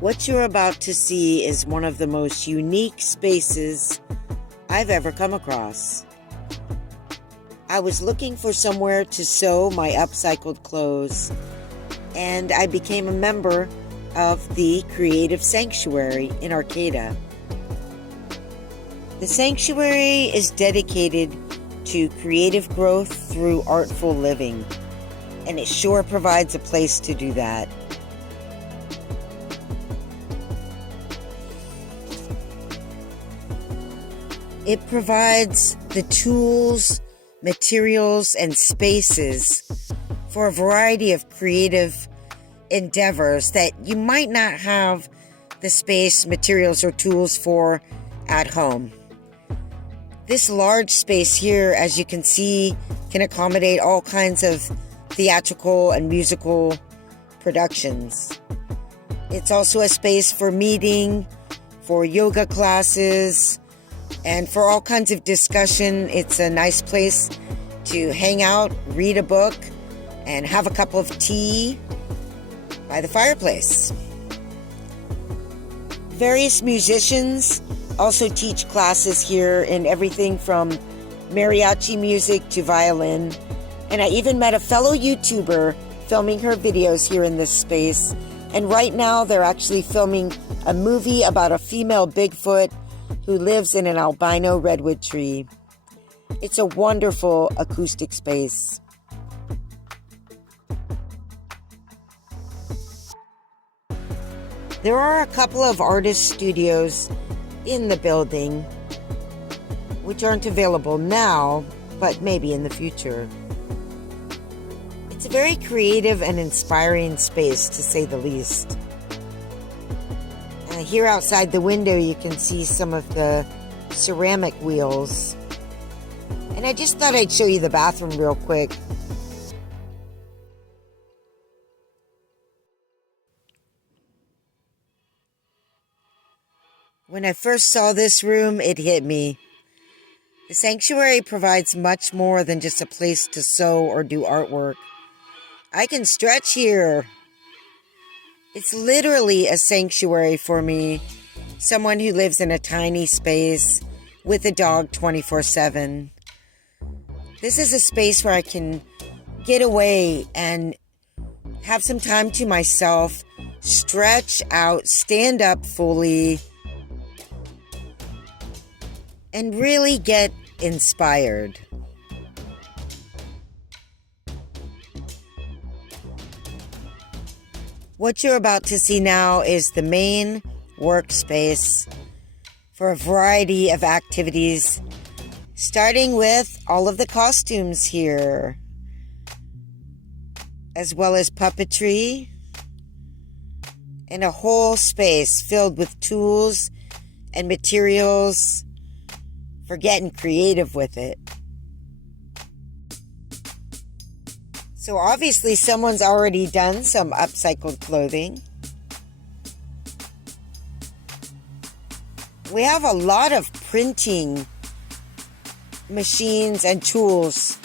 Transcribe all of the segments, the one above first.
What you're about to see is one of the most unique spaces I've ever come across. I was looking for somewhere to sew my upcycled clothes, and I became a member of the Creative Sanctuary in Arcata. The sanctuary is dedicated to creative growth through artful living, and it sure provides a place to do that. It provides the tools, materials, and spaces for a variety of creative endeavors that you might not have the space, materials, or tools for at home. This large space here, as you can see, can accommodate all kinds of theatrical and musical productions. It's also a space for meeting, for yoga classes, and for all kinds of discussion. It's a nice place to hang out, read a book, and have a cup of tea by the fireplace. Various musicians also teach classes here in everything from mariachi music to violin. And I even met a fellow YouTuber filming her videos here in this space. And right now they're actually filming a movie about a female Bigfoot who lives in an albino redwood tree. It's a wonderful acoustic space. There are a couple of artist studios in the building, which aren't available now, but maybe in the future. It's a very creative and inspiring space, to say the least. Here outside the window, you can see some of the ceramic wheels. And I just thought I'd show you the bathroom real quick. When I first saw this room, it hit me. The sanctuary provides much more than just a place to sew or do artwork. I can stretch here. It's literally a sanctuary for me, someone who lives in a tiny space with a dog 24/7. This is a space where I can get away and have some time to myself, stretch out, stand up fully, and really get inspired. What you're about to see now is the main workspace for a variety of activities, starting with all of the costumes here, as well as puppetry, and a whole space filled with tools and materials for getting creative with it. So obviously someone's already done some upcycled clothing. We have a lot of printing machines and tools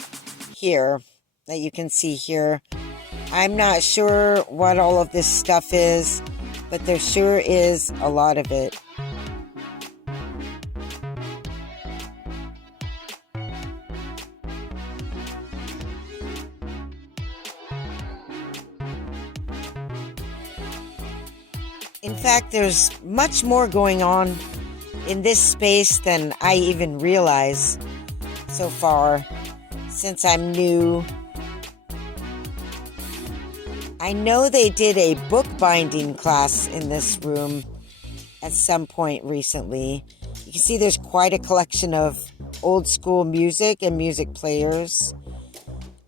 here that you can see here. I'm not sure what all of this stuff is, but there sure is a lot of it. In fact, there's much more going on in this space than I even realize so far, since I'm new. I know they did a bookbinding class in this room at some point recently. You can see there's quite a collection of old school music and music players.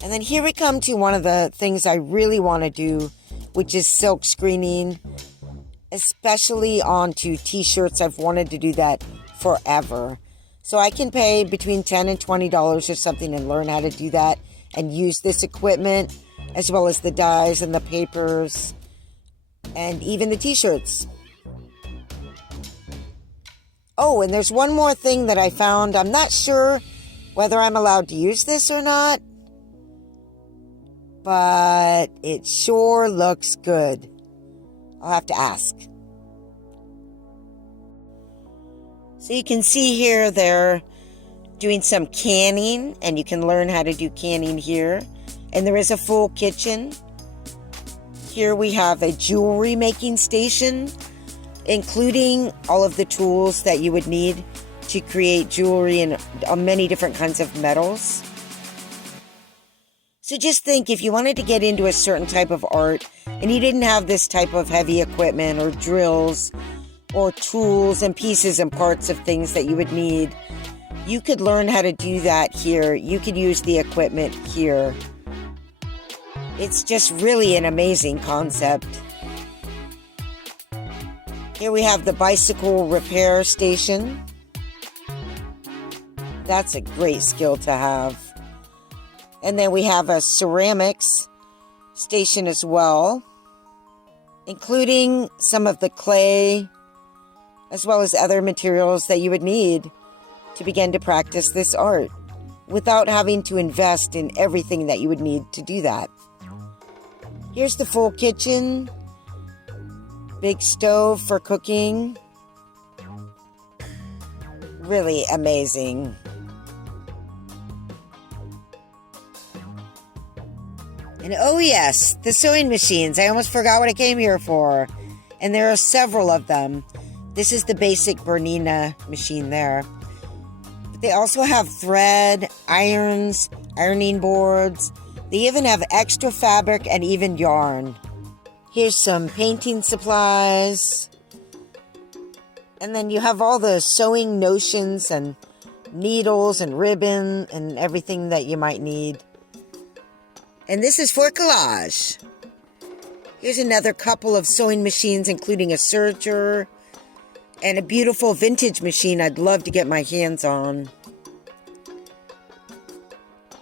And then here we come to one of the things I really want to do, which is silk screening, especially onto t-shirts. I've wanted to do that forever. So I can pay between $10 and $20 or something and learn how to do that and use this equipment, as well as the dyes and the papers and even the t-shirts. Oh, and there's one more thing that I found. I'm not sure whether I'm allowed to use this or not, but it sure looks good. I'll have to ask. So you can see here they're doing some canning, and you can learn how to do canning here. And there is a full kitchen. Here we have a jewelry making station, including all of the tools that you would need to create jewelry in many different kinds of metals. So just think, if you wanted to get into a certain type of art and you didn't have this type of heavy equipment or drills or tools and pieces and parts of things that you would need, you could learn how to do that here. You could use the equipment here. It's just really an amazing concept. Here we have the bicycle repair station. That's a great skill to have. And then we have a ceramics station as well, including some of the clay, as well as other materials that you would need to begin to practice this art without having to invest in everything that you would need to do that. Here's the full kitchen, big stove for cooking. Really amazing. And oh yes, the sewing machines. I almost forgot what I came here for. And there are several of them. This is the basic Bernina machine there. But they also have thread, irons, ironing boards. They even have extra fabric and even yarn. Here's some painting supplies. And then you have all the sewing notions and needles and ribbon and everything that you might need. And this is for collage. Here's another couple of sewing machines, including a serger and a beautiful vintage machine I'd love to get my hands on.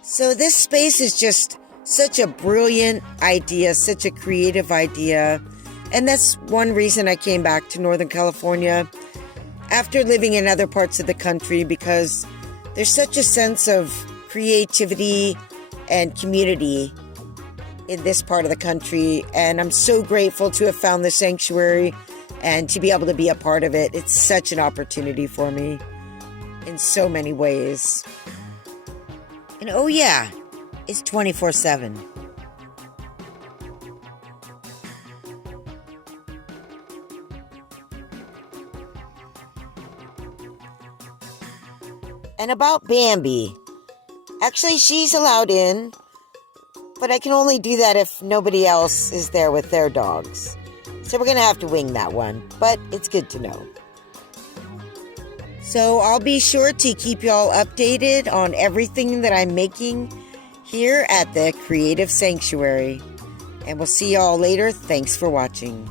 So this space is just such a brilliant idea, such a creative idea. And that's one reason I came back to Northern California after living in other parts of the country, because there's such a sense of creativity and community in this part of the country, and I'm so grateful to have found the sanctuary and to be able to be a part of it. It's such an opportunity for me in so many ways. And oh yeah, it's 24/7. And about Bambi, actually she's allowed in, but I can only do that if nobody else is there with their dogs. So we're going to have to wing that one, but it's good to know. So I'll be sure to keep y'all updated on everything that I'm making here at the Creative Sanctuary. And we'll see y'all later. Thanks for watching.